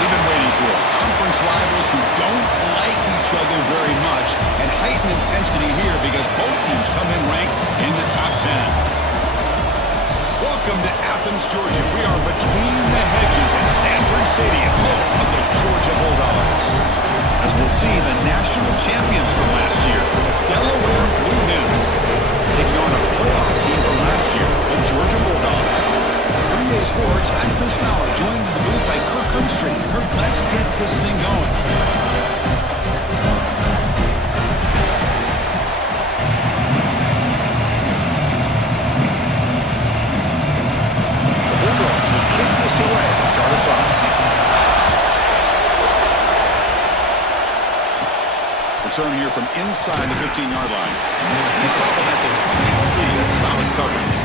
we've been waiting for. Conference rivals who don't like each other very much, and heightened intensity here because both teams come in ranked in the top 10. Welcome to Athens, Georgia. We are between the hedges in Sanford Stadium, home of the Georgia Bulldogs. As we'll see, the national champions from last year, the Delaware Blue Hens, taking on a playoff team from last year, the Georgia Bulldogs. Everyday Sports, I'm Chris Fowler, joined in the booth by Kirk Hermstreet. Kirk, let's get this thing going. The Bulldogs will kick this away and start us off. Return here from inside the 15-yard line. He saw them at the 23. That's solid coverage.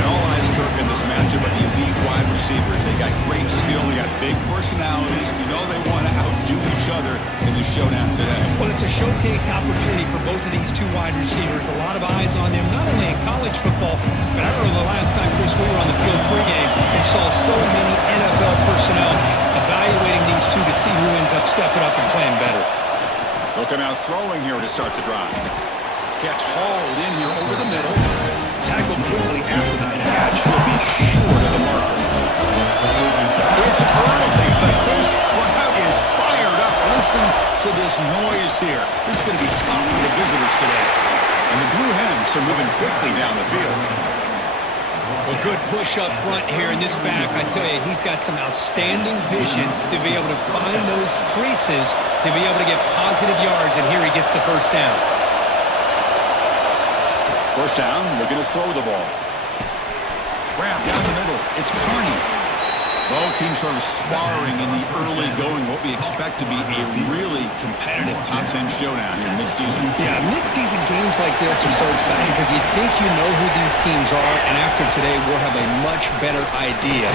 And all eyes, Kirk, in this matchup are elite wide receivers. They got great skill. They got big personalities. You know they want to outdo each other in the showdown today. Well, it's a showcase opportunity for both of these two wide receivers. A lot of eyes on them, not only in college football, but I remember the last time, Chris, we were on the field pregame and saw so many NFL personnel evaluating these two to see who ends up stepping up and playing better. Looking out throwing here to start the drive. Catch hauled in here over the middle. Tackled quickly after the catch. He'll be short of the marker. It's early, but this crowd is fired up. Listen to this noise here. This is going to be tough for the visitors today. And the Blue Hens are moving quickly down the field. Well, good push up front here in this back. I tell you, he's got some outstanding vision to be able to find those creases, to be able to get positive yards, and here he gets the first down. First down, looking to throw the ball. Grab down the middle. It's Carney. Both teams sort of sparring in the early going, what we expect to be a really competitive top 10 showdown here mid-season. Yeah, mid-season games like this are so exciting because you think you know who these teams are, and after today we'll have a much better idea.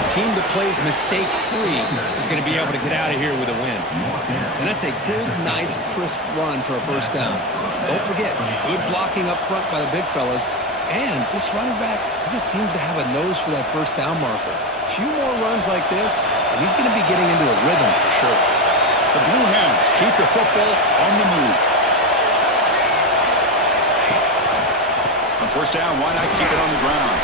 The team that plays mistake-free is going to be able to get out of here with a win. And that's a good, nice, crisp run for a first down. Don't forget, good blocking up front by the big fellas. And this running back, he just seems to have a nose for that first down marker. A few more runs like this, and he's going to be getting into a rhythm for sure. The Blue Hens keep the football on the move. On first down, why not keep it on the ground?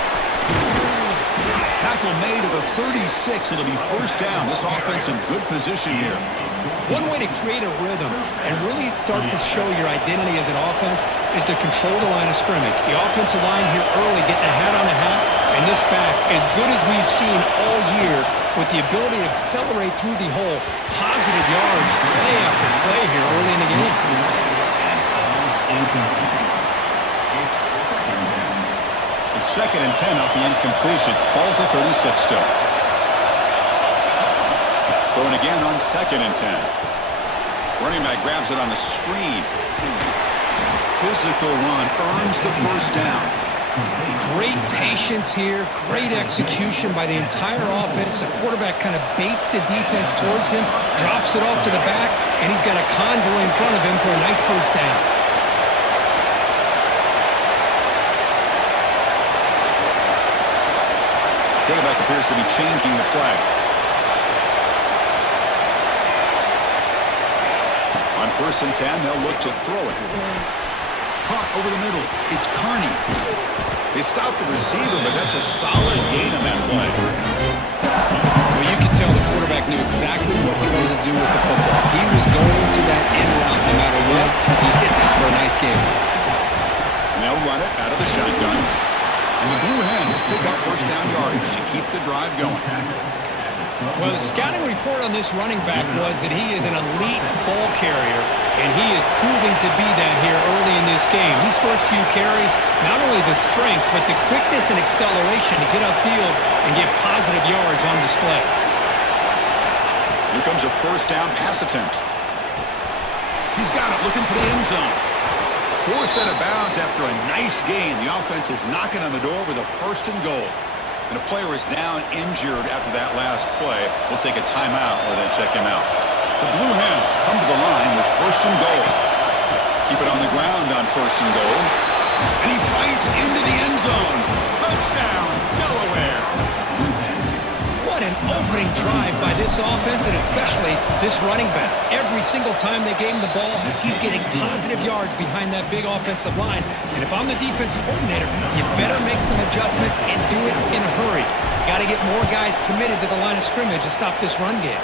Tackle made at the 36. It'll be first down. This offense in good position here. One way to create a rhythm and really start to show your identity as an offense is to control the line of scrimmage. The offensive line here early getting a hat on a hat, and this back, as good as we've seen all year, with the ability to accelerate through the hole, positive yards, play after play here early in the game. It's 2nd and 10 off the incompletion. Ball to 36 still. Throwing again on 2nd and 10. Running back grabs it on the screen. Physical run earns the first down. Great patience here, great execution by the entire offense. The quarterback kind of baits the defense towards him, drops it off to the back, and he's got a convoy in front of him for a nice first down. Quarterback appears to be changing the play. On 1st and 10, they'll look to throw it. caught over the middle. It's Carney. They stopped the receiver, but that's a solid gain on that play. Well, you could tell the quarterback knew exactly what he wanted to do with the football. He was going to that end route no matter what. He hits it for a nice game. And they'll run it out of the shotgun. And the Blue Hens pick up first down yardage to keep the drive going. Well, the scouting report on this running back was that he is an elite ball carrier, and he is proving to be that here early in this game. These first few carries, not only the strength, but the quickness and acceleration to get upfield and get positive yards on display. Here comes a first down pass attempt. He's got it, looking for the end zone. Forced out of bounds after a nice gain. The offense is knocking on the door with a first and goal. And a player is down injured after that last play. We'll take a timeout or then check him out. The Blue Hens come to the line with first and goal. Keep it on the ground on first and goal. And he fights into the end zone. Touchdown, Delaware. What an opening drive by this offense, and especially this running back. Every single time they gave him the ball, he's getting positive yards behind that big offensive line. And if I'm the defensive coordinator, you better make some adjustments and do it in a hurry. You got to get more guys committed to the line of scrimmage to stop this run game.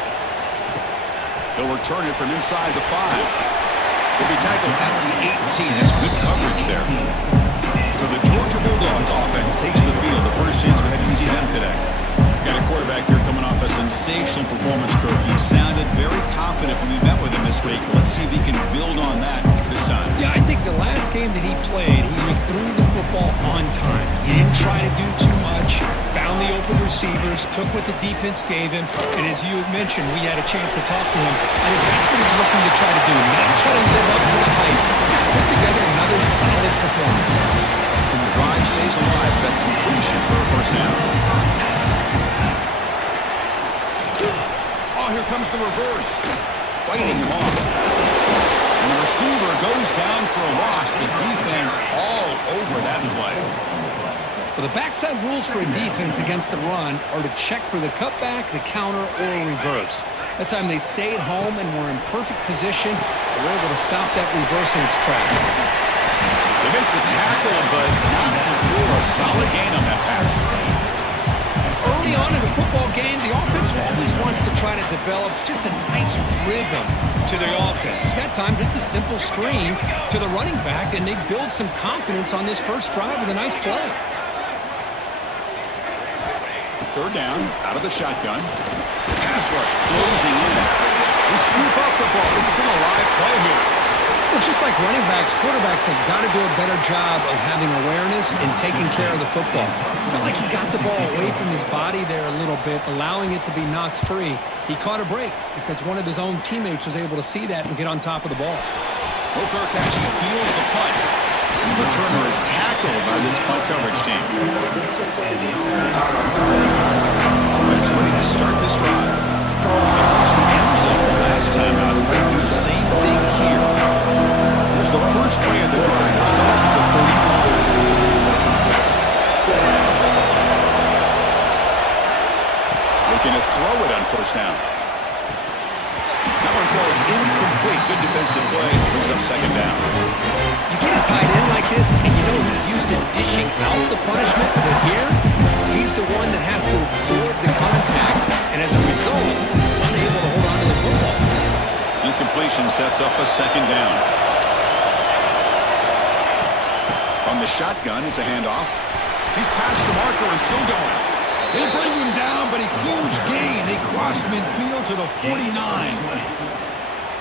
They'll return it from inside the 5. He'll be tackled at the 18. That's good coverage there. So the Georgia Bulldogs offense takes the field. The first chance we had to see them today. Got a quarterback here coming off a sensational performance, Kirk. He sounded very confident when we met with him this week. Let's see if he can build on that this time. Yeah, I think the last game that he played, he was through the football on time. He didn't try to do too much, found the open receivers, took what the defense gave him, and as you mentioned, we had a chance to talk to him. I think that's what he's looking to try to do, not try to live up to the hype, just put together another solid performance. And the drive stays alive with that completion for a first down. Oh, here comes the reverse. Fighting him off. And the receiver goes down for a loss. The defense all over that play. Well, the backside rules for a defense against the run are to check for the cutback, the counter, or a reverse. That time they stayed home and were in perfect position. They were able to stop that reverse in its tracks. They make the tackle, but not before a solid gain on that pass. Early on in the football game, the offense always wants to try to develop just a nice rhythm to their offense. That time, just a simple screen to the running back, and they build some confidence on this first drive with a nice play. Third down, out of the shotgun. Pass rush closing in. They scoop up the ball. It's still a live play here. Well, just like running backs, quarterbacks have got to do a better job of having awareness and taking care of the football. I felt like he got the ball away from his body there a little bit, allowing it to be knocked free. He caught a break because one of his own teammates was able to see that and get on top of the ball. Oferkachi feels the punt. The returner is tackled by this punt coverage team. Offense ready to start this drive. Across the end zone last time out. Do the same thing here. Here's the first play of the drive. They'll set up the 31. Looking to throw it on first down. That one falls incomplete. Good defensive play. Brings up second down. You get a tight end like this, and you know he's used to dishing out the punishment, but here, he's the one that has to absorb the contact, and as a result, he's unable to hold on to the football. Incompletion sets up a second down. On the shotgun, it's a handoff. He's past the marker and still going. They bring him down, but a huge gain. They cross midfield to the 49.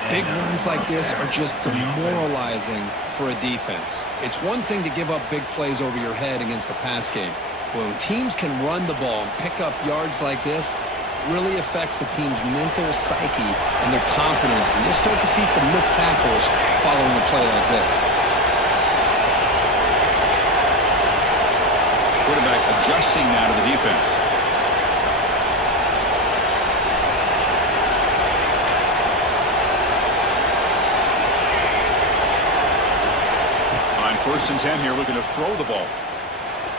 Big runs like this are just demoralizing for a defense. It's one thing to give up big plays over your head against the pass game. When teams can run the ball and pick up yards like this, it really affects the team's mental psyche and their confidence. And you'll start to see some missed tackles following a play like this. Quarterback adjusting now to the defense. First and 10 here, looking to throw the ball.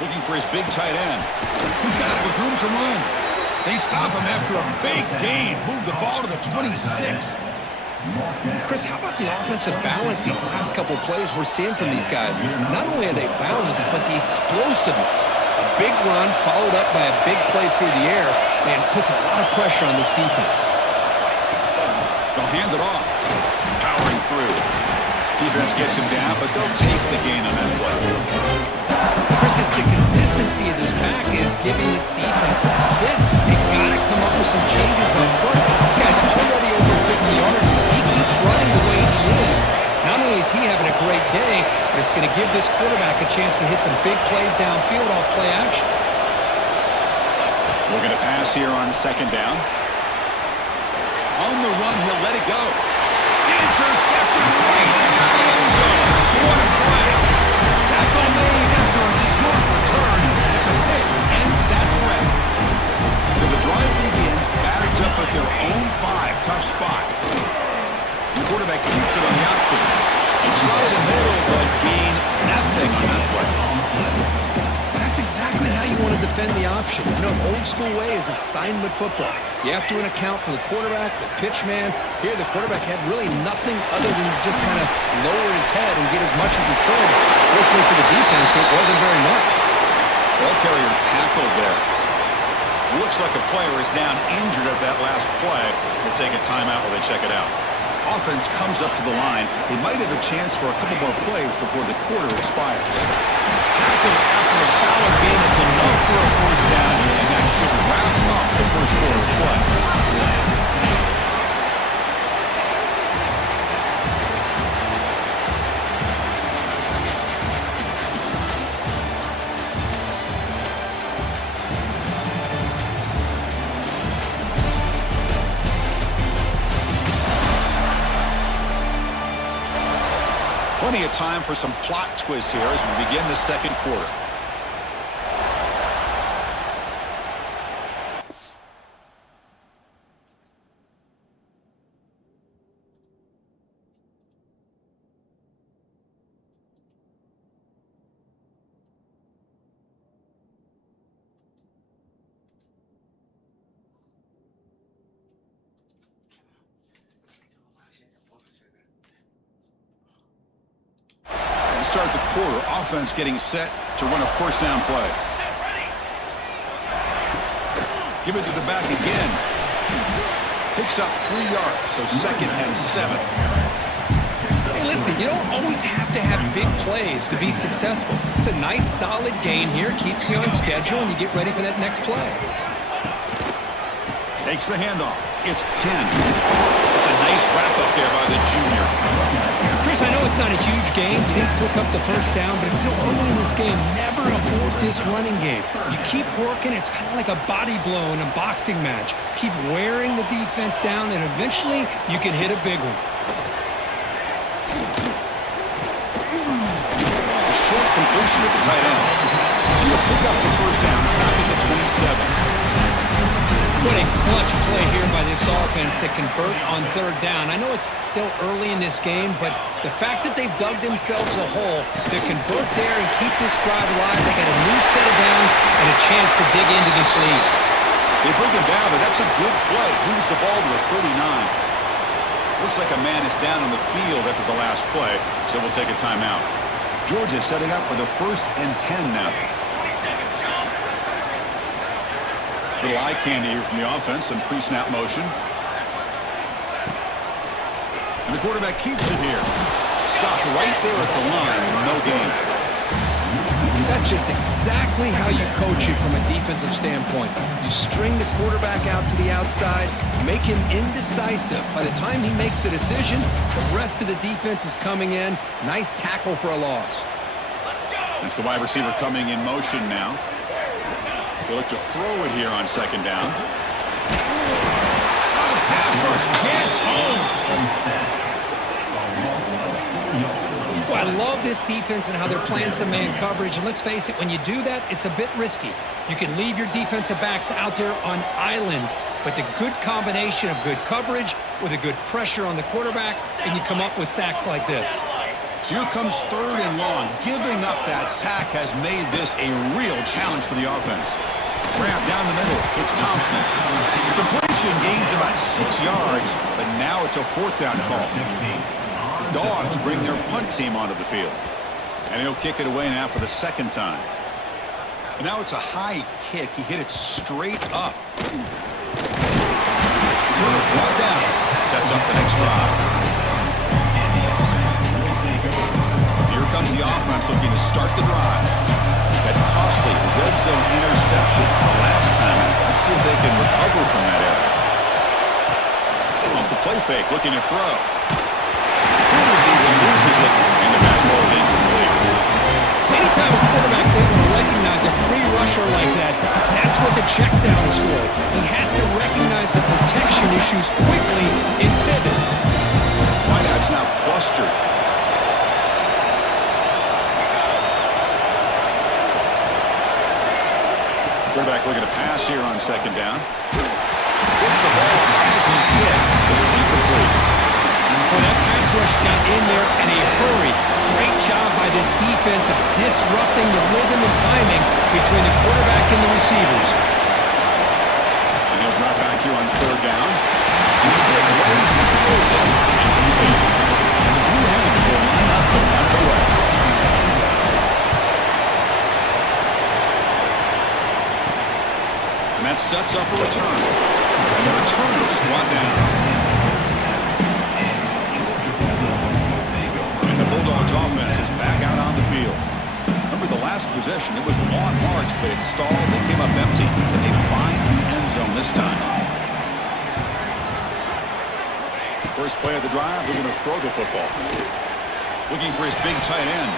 Looking for his big tight end. He's got it with room to run. They stop him after a big gain. Move the ball to the 26. Chris, how about the offensive balance these last couple plays we're seeing from these guys? Not only are they balanced, but the explosiveness. A big run followed up by a big play through the air, man, puts a lot of pressure on this defense. They'll hand it off. Powering through. Defense gets him down, but they'll take the gain on that play. Chris, it's the consistency of this pack is giving this defense fits. They've got to come up with some changes up front. This guy's already over 50 yards, and if he keeps running the way he is, not only is he having a great day, but it's going to give this quarterback a chance to hit some big plays downfield off play action. We're going to pass here on second down. On the run, he'll let it go. Intercepted right into the end zone. What a play. Tackle made after a short return. The pick ends that threat. So the drive begins backed up at their own 5. Tough spot. The quarterback keeps it on the option. And try the middle, but gain nothing on that play. That's exactly how you want to defend the option. You know, old school way is assignment football. You have to account for the quarterback, the pitch man. Here, the quarterback had really nothing other than just kind of lower his head and get as much as he could. Fortunately for the defense, it wasn't very much. Ball carrier tackled there. Looks like a player is down injured at that last play. We'll take a timeout while they check it out. Offense comes up to the line. They might have a chance for a couple more plays before the quarter expires. Tackle after a solid gain. It's enough for a first down, and that should wrap up the first quarter of play. 'Plenty of time for some plot twists here as we begin the second quarter. Start the quarter, offense getting set to run a first down play. Give it to the back again. Picks up 3 yards, so 2nd and 7. Hey, listen, you don't always have to have big plays to be successful. It's a nice, solid gain here, keeps you on schedule, and you get ready for that next play. Takes the handoff. It's pinned. It's a nice wrap-up there by the junior. Chris, I know it's not a huge game. You didn't pick up the first down, but it's still early in this game. Never abort this running game. You keep working. It's kind of like a body blow in a boxing match. Keep wearing the defense down, and eventually you can hit a big one. A short completion at the tight end. He'll pick up the first down, stopping the 27. What a clutch play here by this offense to convert on third down. I know it's still early in this game, but the fact that they've dug themselves a hole to convert there and keep this drive alive, they got a new set of downs and a chance to dig into this lead. They bring him down, but that's a good play. Moves the ball to the 39. Looks like a man is down on the field after the last play, so we'll take a timeout. Georgia setting up with a 1st and 10 now. Little eye candy here from the offense, some pre-snap motion. And the quarterback keeps it here. Stopped right there at the line, no gain. That's just exactly how you coach it from a defensive standpoint. You string the quarterback out to the outside, make him indecisive. By the time he makes a decision, the rest of the defense is coming in. Nice tackle for a loss. That's the wide receiver coming in motion now. They'll look to throw it here on 2nd down. Pass rush gets home. Well, I love this defense and how they're playing some man coverage. And let's face it, when you do that, it's a bit risky. You can leave your defensive backs out there on islands, but the good combination of good coverage with a good pressure on the quarterback, and you come up with sacks like this. So here comes 3rd and long. Giving up that sack has made this a real challenge for the offense. Grab down the middle. It's Thompson. The completion gains about 6 yards, but now it's a 4th down call. The Dogs bring their punt team onto the field. And he'll kick it away now for the 2nd time. And now it's a high kick. He hit it straight up. Turner brought down. Sets up the next drive. Here comes the offense looking to start the drive. That costly red zone interception the last time. Let's see if they can recover from that error. Off the play fake, looking to throw. He loses it, and the pass ball is incomplete. Anytime a quarterback's able to recognize a free rusher like that, that's what the check down is for. He has to recognize the protection issues quickly and pivot. Wideout's now clustered. Quarterback looking to pass here on 2nd down. Gets the ball as he's hit, but it's incomplete. Well, that pass rush got in there in a hurry. Great job by this defense of disrupting the rhythm and timing between the quarterback and the receivers. And he'll drop back here on 3rd down. He's hit ways to close it. Incomplete. And the Blue Hens will line up to punt away. And that sets up a return. And the returner is brought down. Bulldogs offense is back out on the field. Remember the last possession, it was a long march, but it stalled. They came up empty. Can they find the end zone this time? First play of the drive, they're going to throw the football. Looking for his big tight end.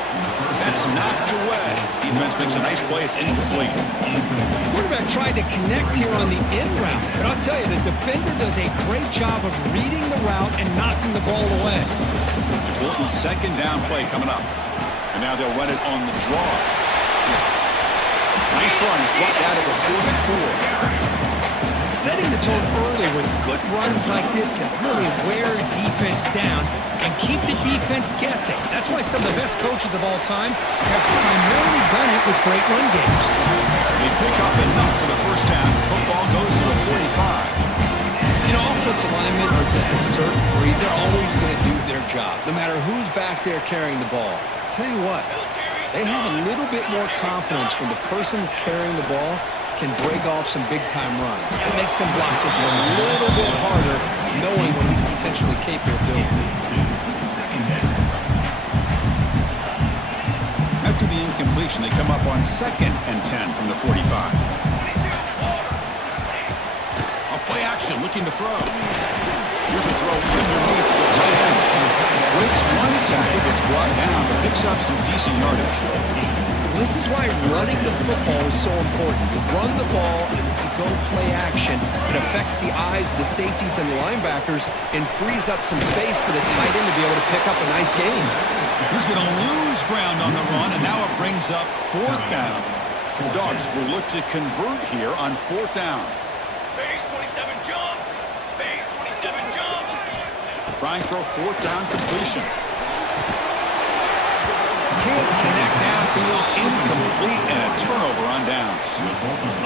That's knocked away. Defense makes a nice play. It's incomplete. Quarterback tried to connect here on the in route, but I'll tell you, the defender does a great job of reading the route and knocking the ball away. Important 2nd down play coming up. And now they'll run it on the draw. Nice run. He's brought down to the 44. Setting the tone early with good runs like this can really wear defense down and keep the defense guessing. That's why some of the best coaches of all time have primarily done it with great run games. They pick up enough for the 1st down. Football goes to the 45. You know, offensive linemen are just a certain breed. They're always going to do their job, no matter who's back there carrying the ball. I'll tell you what, they have a little bit more confidence when the person that's carrying the ball can break off some big-time runs. That makes them block just a little bit harder, knowing what he's potentially capable of doing. After the incompletion, they come up on 2nd and 10 from the 45. A play action, looking to throw. Here's a throw underneath the tight end. Breaks one tackle, gets brought down, but picks up some decent yardage. This is why running the football is so important. You run the ball and if you go play action, it affects the eyes of the safeties and the linebackers and frees up some space for the tight end to be able to pick up a nice gain. He's going to lose ground on the run, and now it brings up 4th down. The Dogs will look to convert here on 4th down. Base 27 jump. Base 27 jump. Trying for a 4th down completion. Can't connect downfield, incomplete, and a turnover on downs.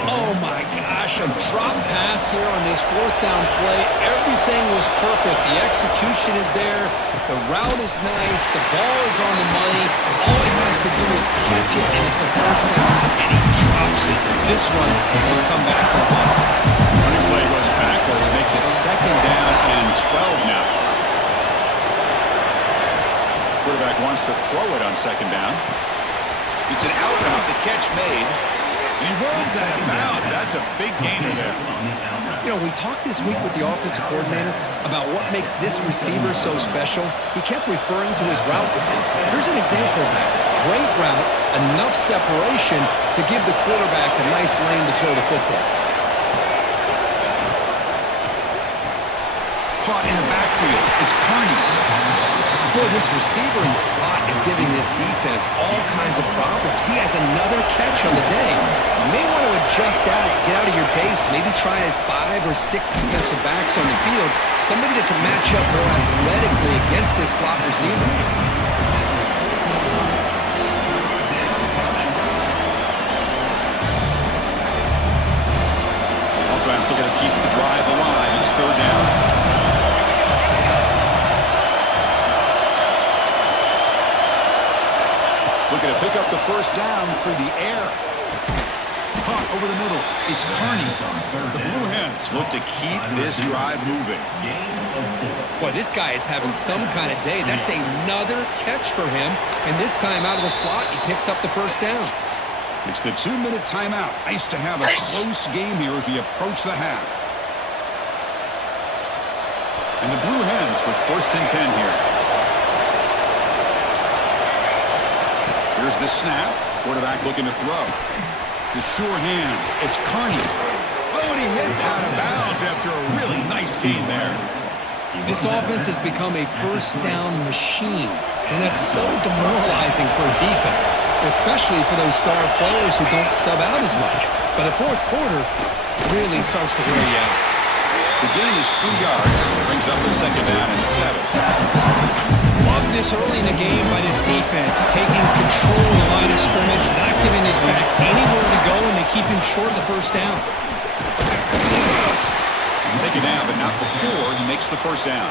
Oh my gosh, a drop pass here on this 4th down play. Everything was perfect. The execution is there. The route is nice. The ball is on the money. All he has to do is catch it, and it's a 1st down, and he drops it. This one will come back to haunt. Running play goes backwards, makes it 2nd down and 12 now. Quarterback wants to throw it on 2nd down. It's an out route, the catch made. And he runs out of bounds. That's a big gainer there. You know, we talked this week with the offensive coordinator about what makes this receiver so special. He kept referring to his route with him. Here's an example of that. Great route, enough separation to give the quarterback a nice lane to throw the football. Caught in the backfield. It's Carney. Boy, this receiver in the slot is giving this defense all kinds of problems. He has another catch on the day. You may want to adjust out, get out of your base, maybe try 5 or 6 defensive backs on the field, somebody that can match up more athletically against this slot receiver. pick up the first down through the air. Caught over the middle. It's Carney. The Blue Hens look to keep this drive moving. Boy, this guy is having some kind of day. That's another catch for him. And this time out of the slot, he picks up the first down. It's the 2-minute timeout. Nice to have a close game here as we approach the half. And the Blue Hens with 1st and 10 here. Here's the snap. Quarterback looking to throw. The sure hands. It's Carney. Oh, and he hits out of bounds after a really nice game there. This offense has become a first down machine, and that's so demoralizing for a defense, especially for those star players who don't sub out as much. But the fourth quarter really starts to wear you out. The gain is 3 yards. Brings up a 2nd down and 7. Love this early in the game by this defense, taking control of the line of scrimmage, not giving this back anywhere to go, and they keep him short of the first down. Taken down, but not before he makes the first down.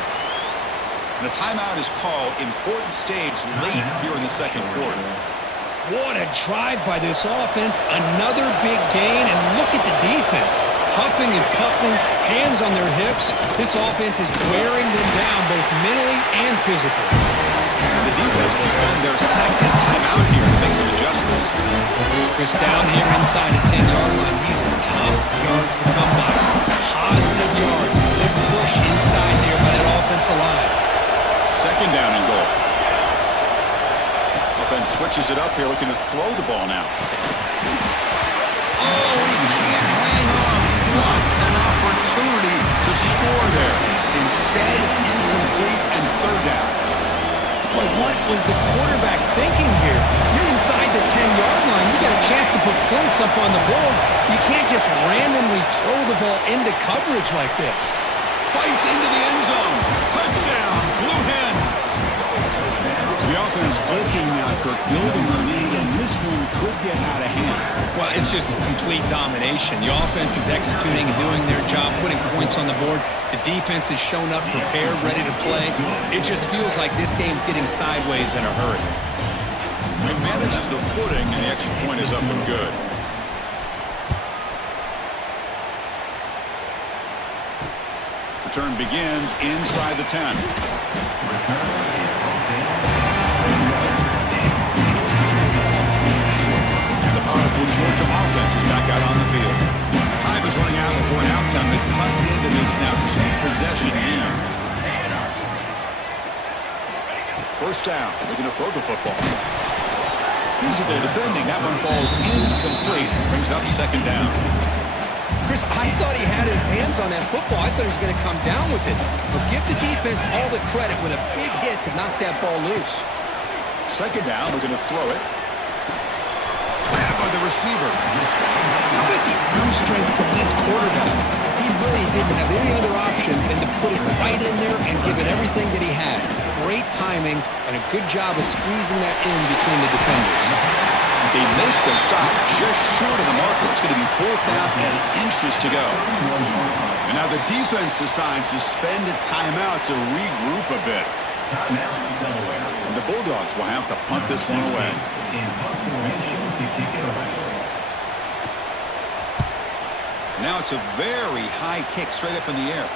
And a timeout is called. Important stage late here in the 2nd quarter. What a drive by this offense. Another big gain, and look at the defense. Huffing and puffing, hands on their hips. This offense is wearing them down both mentally and physically. The defense will spend their 2nd timeout here to make some adjustments. Chris, down here inside the 10-yard line, these are tough yards to come by. Positive yards. Good push inside here by that offensive line. 2nd down and goal. Offense switches it up here, looking to throw the ball now. Oh, he can't hang on. What an opportunity to score there. Instead, incomplete and 3rd down. Boy, what was the quarterback thinking here? You're inside the 10-yard line. You got a chance to put points up on the board. You can't just randomly throw the ball into coverage like this. Fights into the end zone. Touchdown, Blue Hens. So the offense clicking now, Kirk, building the lead, and this one could get out of hand. Well, it's just complete domination. The offense is executing and doing their job, putting points on the board. The defense has shown up, prepared, ready to play. It just feels like this game's getting sideways in a hurry. It manages the footing, and the extra point is up and good. Return begins inside the 10. And the powerful Georgia offense is back out on the field. Time is running out before halftime. They cut into this now 2-possession lead. 1st down, looking to throw the football. Physical defending, that one falls incomplete. Brings up 2nd down. Chris, I thought he had his hands on that football. I thought he was going to come down with it. But give the defense all the credit with a big hit to knock that ball loose. 2nd down, we're going to throw it. Grabbed by the receiver. How about the arm strength from this quarterback? He really didn't have any other option than to put it right in there and give it everything that he had. Great timing and a good job of squeezing that in between the defenders. They make the stop just short of the marker. It's going to be 4th down and inches to go. And now the defense decides to spend a timeout to regroup a bit. And the Bulldogs will have to punt this one away. Now it's a very high kick straight up in the air.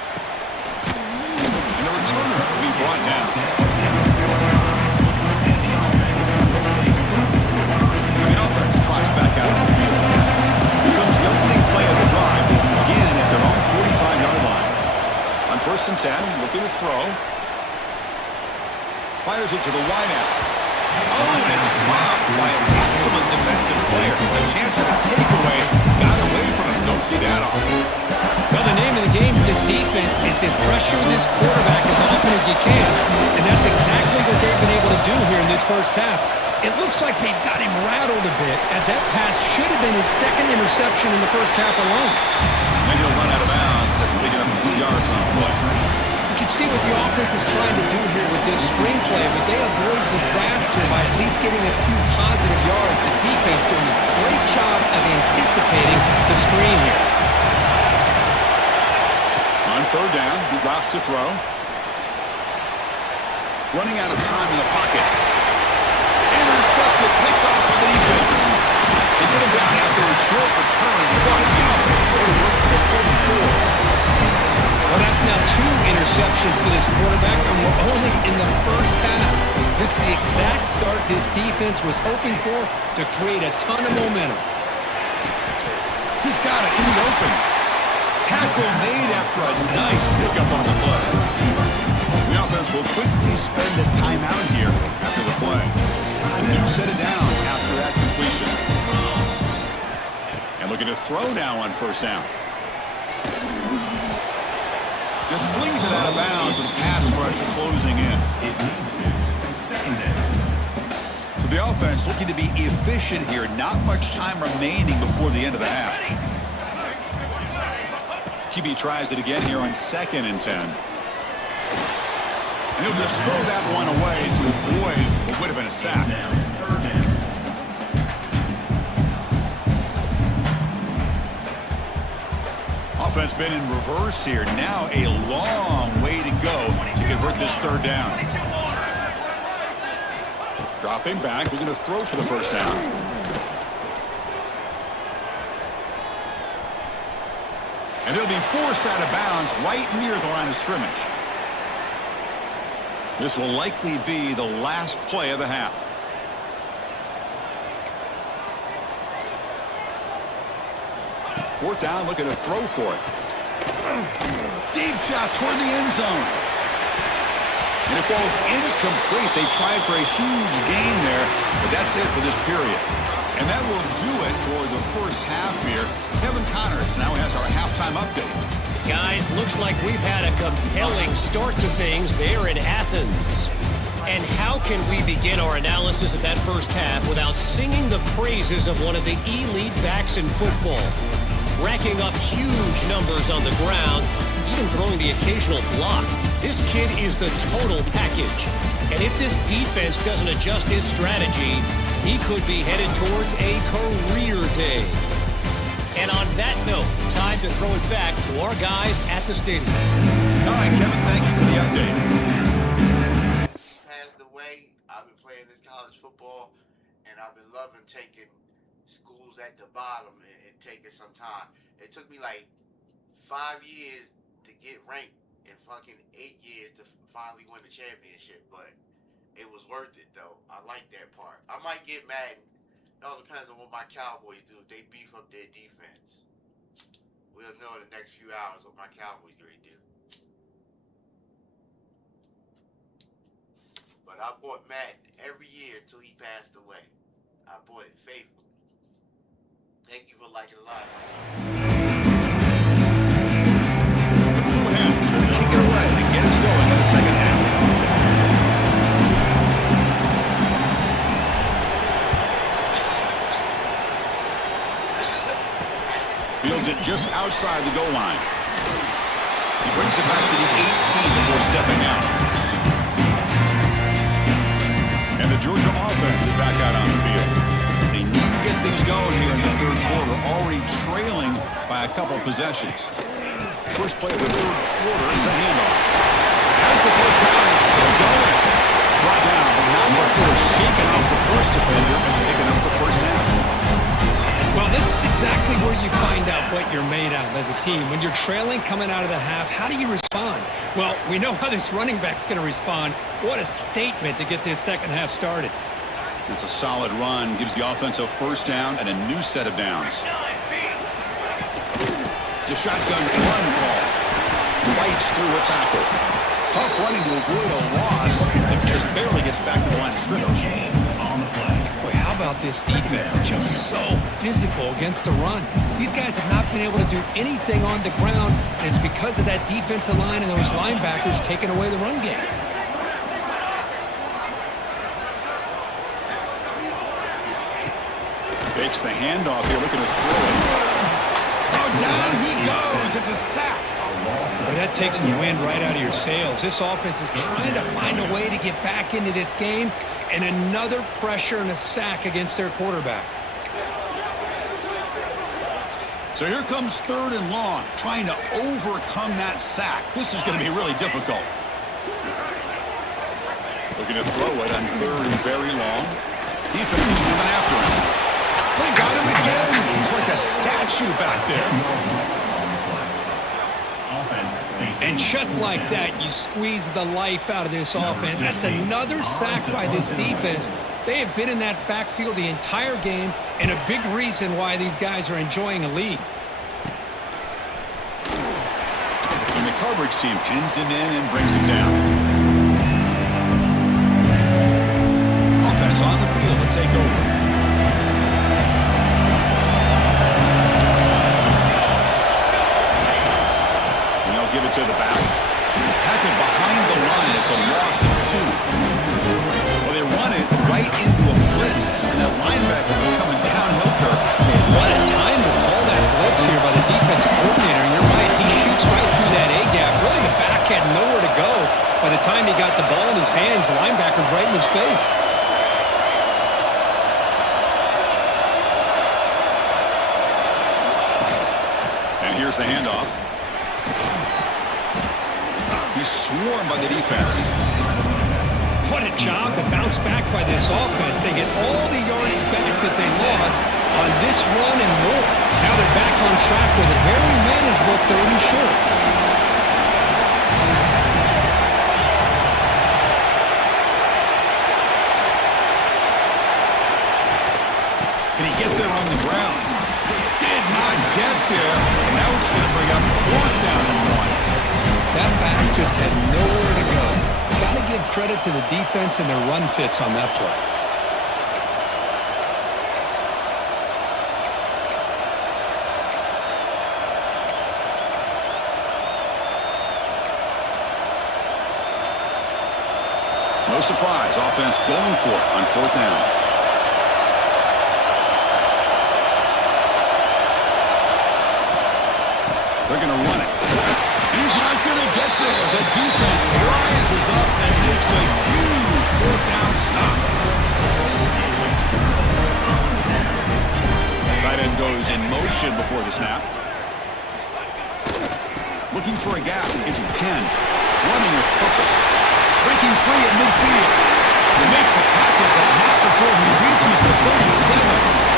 And the returner will be brought down. And the offense trots back out on the field. Here comes the opening play of the drive. They begin at their own 45-yard line. On 1st and 10, looking to throw. Fires it to the wideout. Oh, and it's dropped by an excellent defensive player. A chance for a takeaway. Got away from him. Don't see that often. Well, the name of the game for this defense is to pressure this quarterback as often as you can. And that's exactly what they've been able to do here in this first half. It looks like they've got him rattled a bit, as that pass should have been his 2nd interception in the first half alone. And he'll run out of bounds after picking up a few yards on the play. You can see what the offense is trying to do here with this screenplay, but they avoid disaster by at least getting a few positive yards. The defense doing a great job of anticipating the screen here. On 3rd down, he drops to throw. Running out of time in the pocket. Intercepted, picked off by by the defense. They get him down after a short return, but the offense will go to work for the 44. Well, that's now 2 interceptions for this quarterback, and we're only in the first half. This is the exact start this defense was hoping for to create a ton of momentum. He's got it in the open. Tackle made after a nice pickup on the play. The offense will quickly spend a timeout here after the play. A new set of downs after that completion. And looking to throw now on first down. Just flings it out of bounds with the pass rush closing in. So the offense looking to be efficient here. Not much time remaining before the end of the half. QB tries it again here on 2nd and 10. And he'll just throw that one away to avoid what would have been a sack. Offense been in reverse here. Now a long way to go to convert this 3rd down. Dropping back, we're going to throw for the first down. And he'll be forced out of bounds right near the line of scrimmage. This will likely be the last play of the half. Fourth down, looking to throw for it. Deep shot toward the end zone. And it falls incomplete. They tried for a huge gain there, but that's it for this period. And that will do it for the first half here. Kevin Connors now has our halftime update. Guys, looks like we've had a compelling start to things there in Athens. And how can we begin our analysis of that first half without singing the praises of one of the elite backs in football? Racking up huge numbers on the ground, even throwing the occasional block. This kid is the total package. And if this defense doesn't adjust its strategy, he could be headed towards a career day. And on that note, time to throw it back to our guys at the stadium. All right, Kevin, thank you for the update. Passed away. I've been playing this college football, and I've been loving taking schools at the bottom and taking some time. It took me like 5 years to get ranked and fucking 8 years to finally win the championship, but it was worth it, though. I like that part. I might get Madden. It all depends on what my Cowboys do. If they beef up their defense, we'll know in the next few hours what my Cowboys really do. But I bought Madden every year until he passed away. I bought it faithfully. Thank you for liking live. The Blue Hens will kick it away to get us going in the second half. Fields it just outside the goal line. He brings it back to the 18 before stepping out. And the Georgia offense is back out on the field. They need to get things going here in the 3rd quarter, already trailing by a couple possessions. First play of the 3rd quarter is a handoff. As the first down is still going. Brought down, but not before shaking off the first defender and picking up the first down. Well, this is exactly where you find out what you're made of as a team. When you're trailing coming out of the half, how do you respond? Well, we know how this running back's going to respond. What a statement to get this second half started. It's a solid run, gives the offense a first down and a new set of downs. It's a shotgun run call. Fights through a tackle. Tough running to avoid a loss, and just barely gets back to the line of scrimmage. Boy, how about this defense? Just so physical against the run. These guys have not been able to do anything on the ground, and it's because of that defensive line and those linebackers taking away the run game. Fakes the handoff here, looking to throw it. Oh, down he goes. It's a sack. Well, that takes the wind right out of your sails. This offense is trying to find a way to get back into this game, and another pressure and a sack against their quarterback. So here comes 3rd and long, trying to overcome that sack. This is going to be really difficult. Looking to throw it on 3rd and very long. Defense is coming after him. They got him again. He's like a statue back there. And just like that, you squeeze the life out of this offense. That's another sack by this defense. They have been in that backfield the entire game, and a big reason why these guys are enjoying a lead. And the coverage team pins him in and brings him down. Offense on the field to take over. Give it to the back. Tackled behind the line. It's a loss of 2. Well, they run it right into a blitz, and that linebacker was coming downhill, Kirk. Man, what a time to call that blitz here by the defensive coordinator. You're right. He shoots right through that A-gap. Really, the back had nowhere to go. By the time he got the ball in his hands, the linebacker's right in his face. And here's the handoff. He's swarmed by the defense. What a job to bounce back by this offense. They get all the yardage back that they lost on this run and more. Now they're back on track with a very manageable 3rd and short. Can he get there on the ground? Did not get there. And now it's going to bring up 4th down and 1. That back just had nowhere to go. Got to give credit to the defense and their run fits on that play. No surprise. Offense going for it on 4th down. They're going to run it. He's not going to get there. The defense rises up and makes a huge 4th down stop. Tight end goes in motion before the snap. Looking for a gap. It's Penn. Running with purpose. Breaking free at midfield. They make the tackle, but not before he reaches the 37.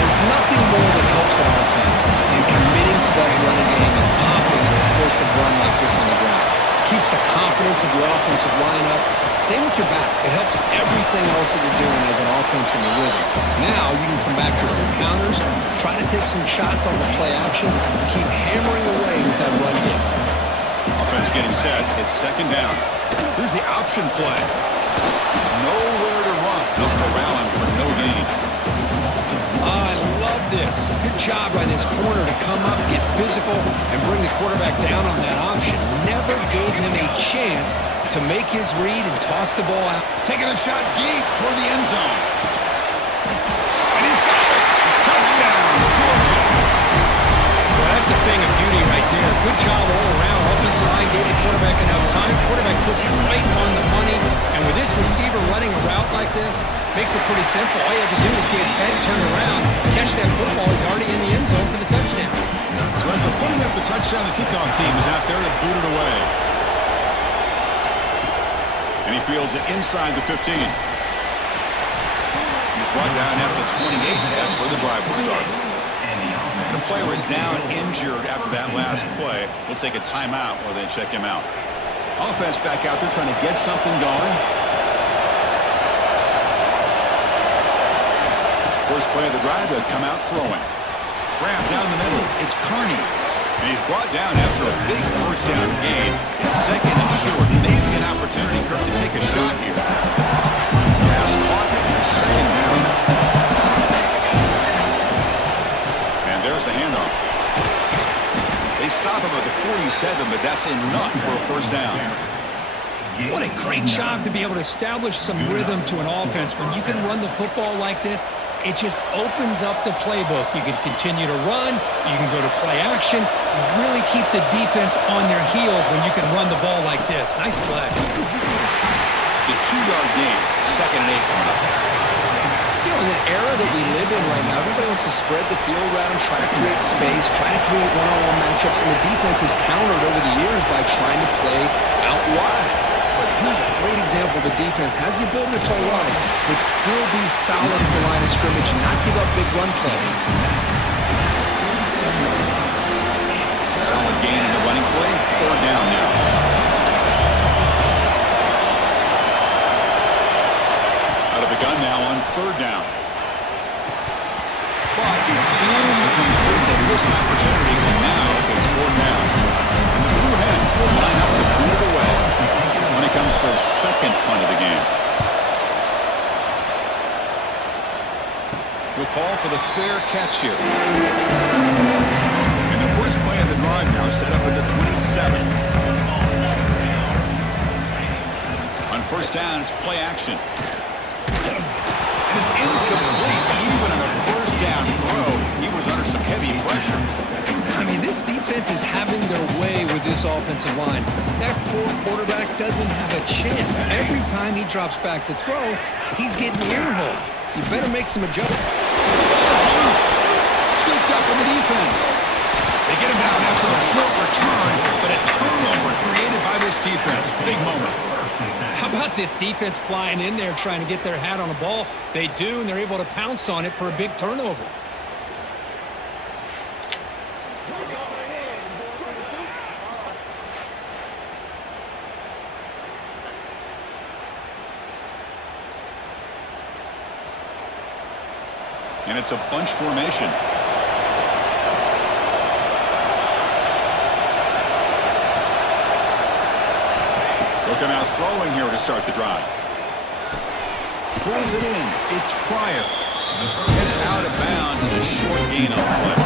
There's nothing more that helps an offense than committing to that running game and popping an explosive run like this on the ground. Keeps the confidence of your offensive line up. Same with your back. It helps everything else that you're doing as an offense in the rhythm. Now you can come back to some counters, try to take some shots off of play action, and keep hammering away with that run game. Offense getting set. It's 2nd down. Here's the option play. Nowhere to run. They'll corral him for no gain. I love this. Good job by this corner to come up, get physical, and bring the quarterback down on that option. Never gave him a chance to make his read and toss the ball out. Taking a shot deep toward the end zone. And he's got it. Touchdown, Georgia. Well, that's a thing of beauty right there. Good job all around. Offensive line gave the quarterback enough time. Quarterback puts it right on the money. And with this receiver running a route like this, makes it pretty simple. All you have to do is get his head turned around, catch that football. He's already in the end zone for the touchdown. So after putting up the touchdown, the kickoff team is out there to boot it away. And he fields it inside the 15. He's brought down at the 28. That's where the drive will start. And the player is down injured after that last play. We'll take a timeout while they check him out. Offense back out there trying to get something going. First play of the drive, they'll come out throwing. Grab down the middle. It's Kearney. And he's brought down after a big 1st down gain. It's 2nd and short. Maybe an opportunity, Kirk, to take a shot here. Pass caught. 2nd down. And there's the handoff. They stop him at the 47, but that's enough for a 1st down. What a great job to be able to establish some rhythm to an offense. When you can run the football like this, it just opens up the playbook. You can continue to run. You can go to play action. You really keep the defense on their heels when you can run the ball like this. Nice play. It's a 2-yard gain. 2nd and 8 coming up. You know, in the era that we live in right now, everybody wants to spread the field around, try to create space, try to create one-on-one matchups, and the defense has countered over the years by trying to play out wide. But here's a great example level, the defense has the ability to play wide, but still be solid at the line of scrimmage and not give up big run plays. Solid gain in the running play. Third down now. Out of the gun now on third down. But it's incomplete. They miss an opportunity, and now it's fourth down. And the Blue Hens will line up to boot it away when it comes for the second punt of the game. We'll call for the fair catch here. And the first play of the drive now set up at the 27. On first down, it's play action. And it's incomplete. Even on the first down throw, he was under some heavy pressure. I mean, this defense is having their way with this offensive line. That poor quarterback doesn't have a chance. Every time he drops back to throw, he's getting ear-hole. You better make some adjustments. The ball is loose. Scooped up in the defense. They get him out after a short return, but a turnover created by this defense. Big moment. How about this defense flying in there trying to get their hat on the ball? They do, and they're able to pounce on it for a big turnover. And it's a bunch formation. Look out throwing here to start the drive. Pulls it in. It's Pryor. It's out of bounds as a short gain on the play.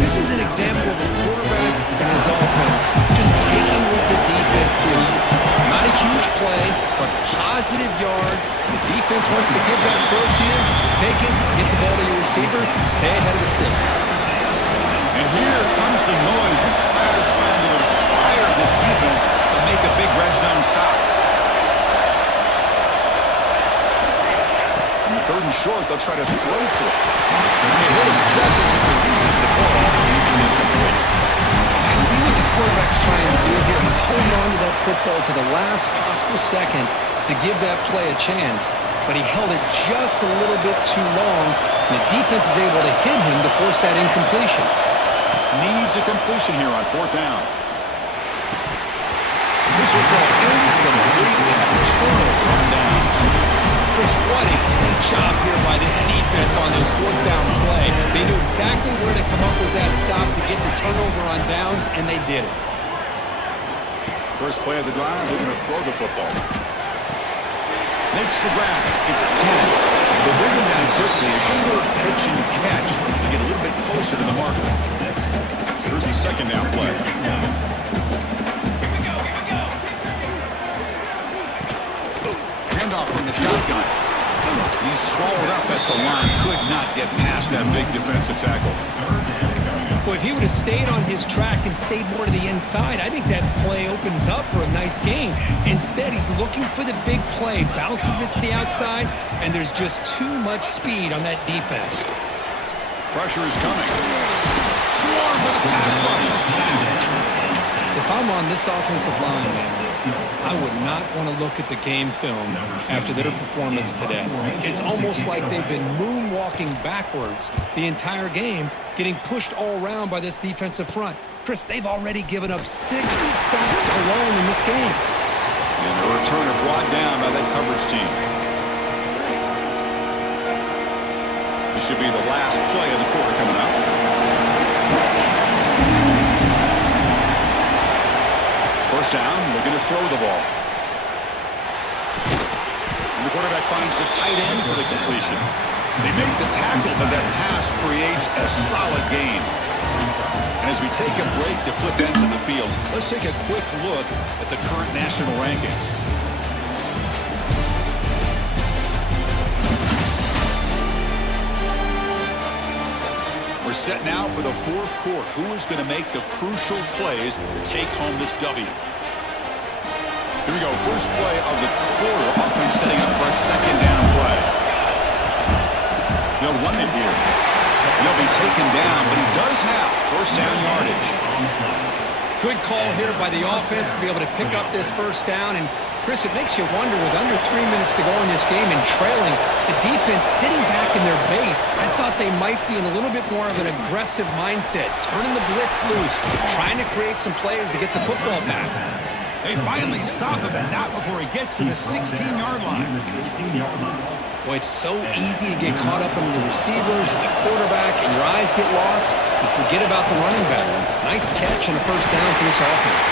This is an example of a quarterback and his offense just taking what the defense gives you. Not a huge play, but positive yards. The defense wants to give that throw to you. Take it, get the ball to your receiver, stay ahead of the sticks. And here comes the noise. This crowd is trying to inspire this defense to make a big red zone stop. On the third and short, they'll try to throw for it. And they hit him just as he releases the ball. It's incomplete. I see what the quarterback's trying to do here. He's holding on to that football to the last possible second to give that play a chance. But he held it just a little bit too long. And the defense is able to hit him to force that incompletion. Needs a completion here on fourth down. This will go incomplete and a turnover on downs. Chris, what a great job here by this defense on this fourth down play. They knew exactly where to come up with that stop to get the turnover on downs, and they did it. First play of the drive, they're going to throw the football. Makes the grab. It's Penn. They bring him down quickly. A short pitch and catch to get a little bit closer to the marker. Here's the second down play. Handoff from the shotgun. He's swallowed up at the line. Could not get past that big defensive tackle. Well, if he would have stayed on his track and stayed more to the inside, I think that play opens up for a nice gain. Instead, he's looking for the big play, bounces it to the outside, and there's just too much speed on that defense. Pressure is coming. Swarmed with a pass rush. If I'm on this offensive line, I would not want to look at the game film after their performance today. It's almost like they've been moonwalking backwards the entire game, getting pushed all around by this defensive front. Chris, they've already given up 6 sacks alone in this game. And a returner brought down by that coverage team. This should be the last play of the quarter coming up. First down, looking to throw the ball. And the quarterback finds the tight end for the completion. They make the tackle, but that pass creates a solid gain. And as we take a break to flip into the field, let's take a quick look at the current national rankings. We're set now for the fourth quarter. Who is going to make the crucial plays to take home this W? Here we go. First play of the quarter. Offense setting up for a second down play. He'll run it here. He'll be taken down, but he does have first down yardage. Good call here by the offense to be able to pick up this first down and Chris, it makes you wonder, with under 3 minutes to go in this game and trailing, the defense sitting back in their base, I thought they might be in a little bit more of an aggressive mindset, turning the blitz loose, trying to create some plays to get the football back. They finally stop him, and not before he gets to the 16-yard line. Boy, it's so easy to get caught up in the receivers and the quarterback, and your eyes get lost. You forget about the running back. Nice catch and a first down for this offense.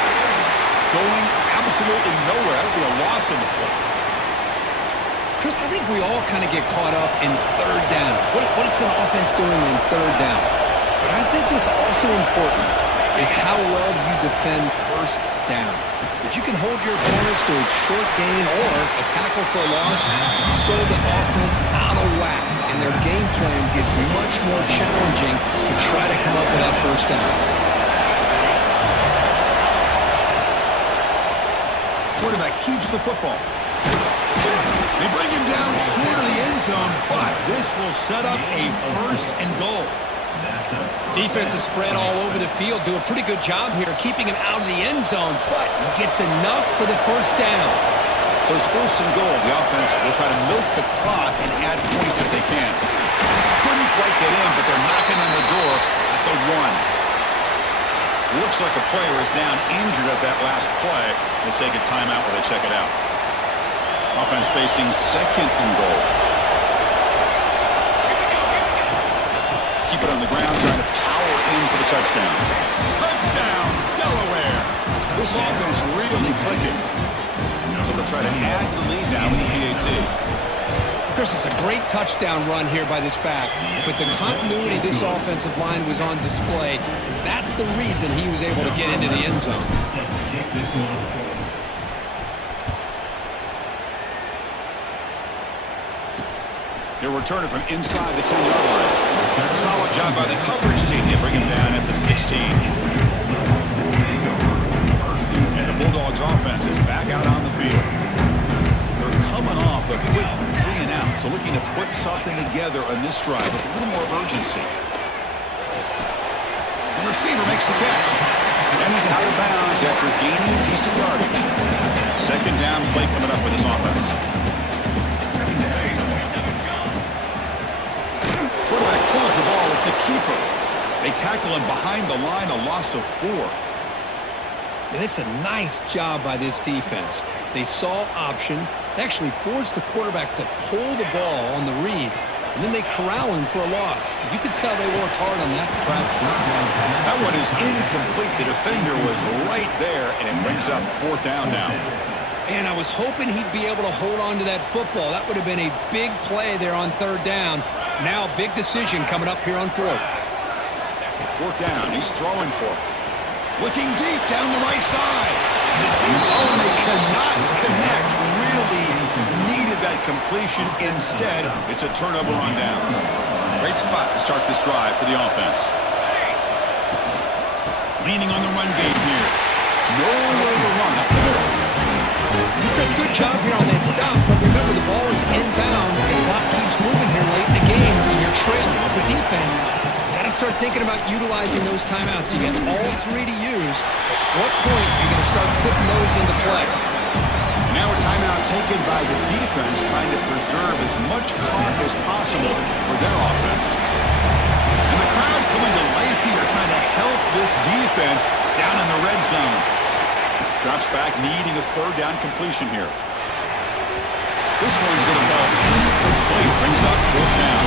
Going absolutely nowhere. That would be a loss in the play. Chris, I think we all kind of get caught up in third down. What's an offense doing on third down? But I think what's also important is how well you defend first down. If you can hold your opponents to a short gain or a tackle for a loss, throw the offense out of whack, and their game plan gets much more challenging to try to come up with that first down. Quarterback keeps the football. They bring him down short of the end zone, but this will set up a first and goal. Defense is spread all over the field. Do a pretty good job here keeping him out of the end zone, but he gets enough for the first down. So it's first and goal. The offense will try to milk the clock and add points if they can. Couldn't quite get in, but they're knocking on the door at the 1. Looks like a player is down injured at that last play. We'll take a timeout while they check it out. Offense facing second and goal. Keep it on the ground, trying to power in for the touchdown. Touchdown, Delaware. This offense really clicking. They'll try to add the lead now in the PAT. Chris, it's a great touchdown run here by this back, but the continuity of this offensive line was on display. That's the reason he was able to get into the end zone. They'll return it from inside the 10-yard line. Solid job by the coverage team. They bring him down at the 16. And the Bulldogs offense is back out on the field. They're coming off a quick 3 and out, so looking to put something together on this drive with a little more urgency. The receiver makes the catch. And he's out of bounds after gaining decent yardage. Second down play coming up for this offense. Quarterback pulls the ball. It's a keeper. They tackle him behind the line, a loss of 4. And it's a nice job by this defense. They saw option. They actually forced the quarterback to pull the ball on the read, and then they corral him for a loss. You could tell they worked hard on that practice. That one is incomplete. The defender was right there, and it brings up 4th down now. And I was hoping he'd be able to hold on to that football. That would have been a big play there on third down. Now, big decision coming up here on 4th. 4th down. He's throwing for it. Looking deep down the right side. Oh, and they cannot connect. Really needed that completion. Instead, it's a turnover on downs. Great spot to start this drive for the offense. Leaning on the run game here. Nowhere to run up the middle. Chris, good job here on this stop, but remember the ball is inbounds and the clock keeps moving here late in the game when you're trailing. As a defense, you got to start thinking about utilizing those timeouts. You get all 3 to use. At what point are you going to start putting those into play? Now a timeout taken by the defense, trying to preserve as much clock as possible for their offense. And the crowd coming to life here, trying to help this defense down in the red zone. Drops back, needing a 3rd down completion here. This one's going to fall incomplete. Brings up 4th down.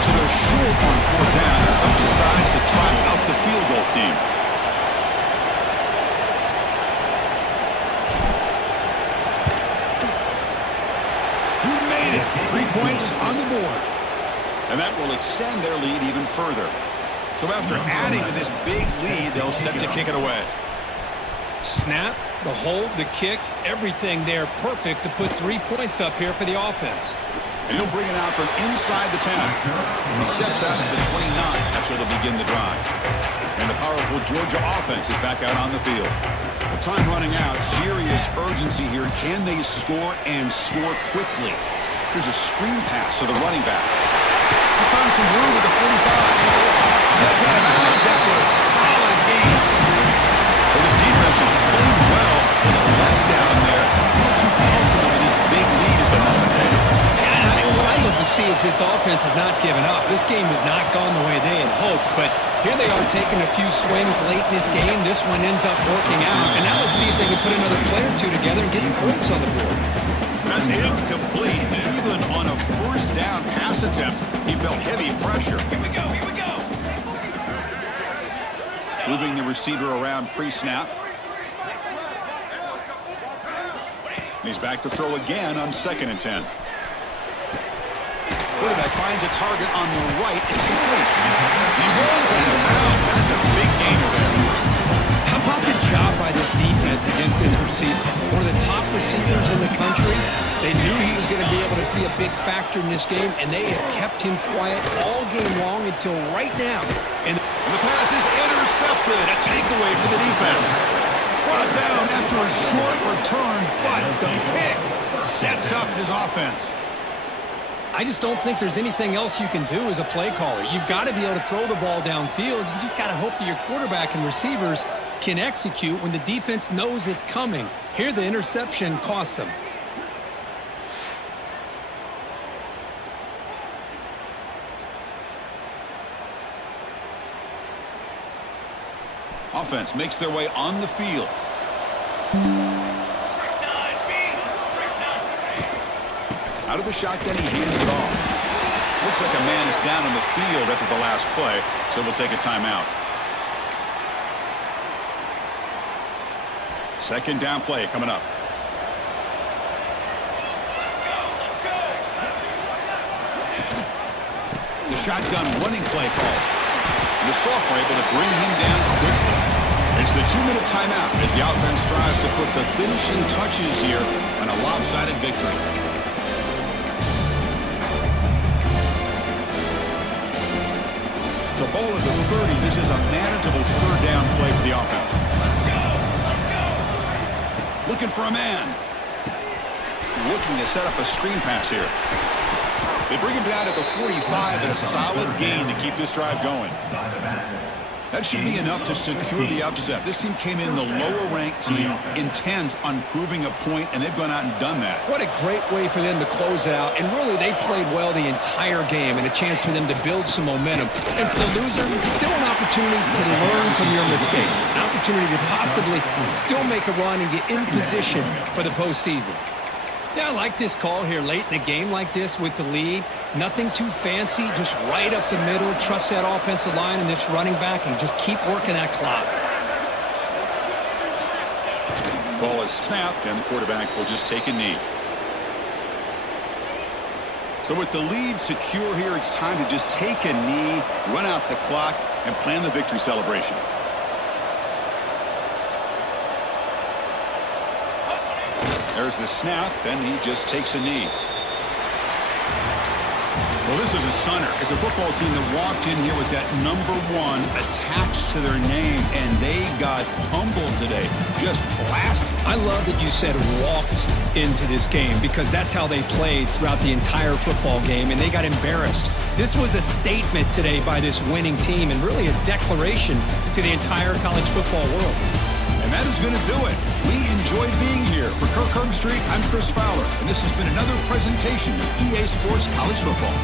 So they're short on 4th down. The coach decides to trot out the field goal team. Who made it? 3 points on the board. And that will extend their lead even further. So after adding to this big lead, they'll set to kick it away. Snap, the hold, the kick, everything there perfect to put 3 points up here for the offense. And he'll bring it out from inside the 10. He steps out at the 29. That's where they'll begin the drive. And the powerful Georgia offense is back out on the field. With time running out, serious urgency here. Can they score and score quickly? Here's a screen pass to the running back. He's found some room at the 45. That's out of bounds after a solid game. Well, this defense has played well with a letdown there. this offense has not given up. This game has not gone the way they had hoped, but here they are taking a few swings late in this game. This one ends up working out, and now let's see if they can put another play or two together and get the points on the board. That's incomplete. Even on a first down pass attempt, he felt heavy pressure. Here we go, here we go. Moving the receiver around pre-snap. He's back to throw again on 2nd and 10. Quarterback finds a target on the right. It's complete. He runs out of bounds. That's a big gainer there. How about the job by this defense against this receiver? One of the top receivers in the country. They knew he was going to be able to be a big factor in this game, and they have kept him quiet all game long until right now. And the pass is intercepted. A takeaway for the defense. Brought down after a short return, but the pick sets up his offense. I just don't think there's anything else you can do as a play caller. You've got to be able to throw the ball downfield. You just got to hope that your quarterback and receivers can execute when the defense knows it's coming. Here, the interception cost them. Offense makes their way on the field. Out of the shotgun, he hands it off. Looks like a man is down on the field after the last play, so we'll take a timeout. 2nd down play coming up. The shotgun running play call. The sophomore able to bring him down quickly. It's the 2-minute timeout as the offense tries to put the finishing touches here on a lopsided victory. So ball at the 30. This is a manageable 3rd down play for the offense. Looking for a man. Looking to set up a screen pass here. They bring him down at the 45, and a solid gain to keep this drive going. That should be enough to secure the upset. This team came in the lower-ranked team, intent on proving a point, and they've gone out and done that. What a great way for them to close it out. And really, they played well the entire game, and a chance for them to build some momentum. And for the loser, still an opportunity to learn from your mistakes. An opportunity to possibly still make a run and get in position for the postseason. Yeah, I like this call here late in the game like this with the lead. Nothing too fancy, just right up the middle. Trust that offensive line and this running back and just keep working that clock. Ball is snapped, and the quarterback will just take a knee. So with the lead secure here, it's time to just take a knee, run out the clock, and plan the victory celebration. There's the snap, and he just takes a knee. Well, this is a stunner. It's a football team that walked in here with that number 1 attached to their name, and they got humbled today. Just blasted. I love that you said walked into this game because that's how they played throughout the entire football game, and they got embarrassed. This was a statement today by this winning team and really a declaration to the entire college football world. And that is going to do it. We enjoyed being here. For Kirk Herbstreit, I'm Chris Fowler, and this has been another presentation of EA Sports College Football.